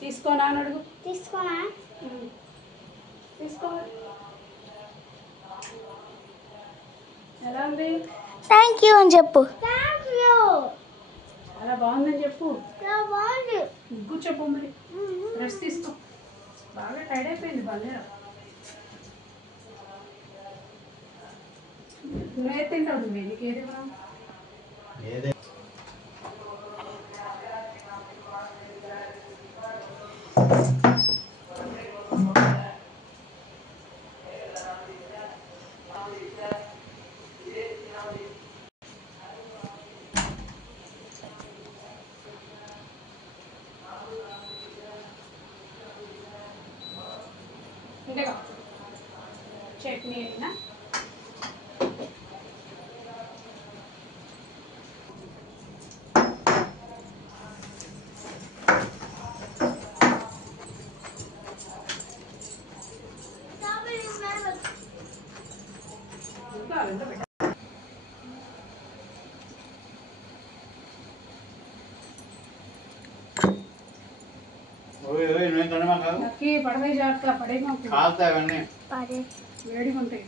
తీసుకోనా అని అడుగు. తీసుకోనా? తీసుకో. ఎలా ఉంది? థ్యాంక్ యూ అని చెప్పు. Thank you. చాలా బాగుందని చెప్పు. చాలా బాగుంది. కూర్చోపో మరి. రెస్ట్ తీసుకో. బాగా టైర్డ్ అయిపోయింది బాగా. నువ్వే తింటావు. నువ్వే నీకు ఏది ఇవ్వడం? ఇంతగా చట్నీ అయినా పడవే జాగ్రత్త. పడే పడే వేడిగా ఉంటాయి.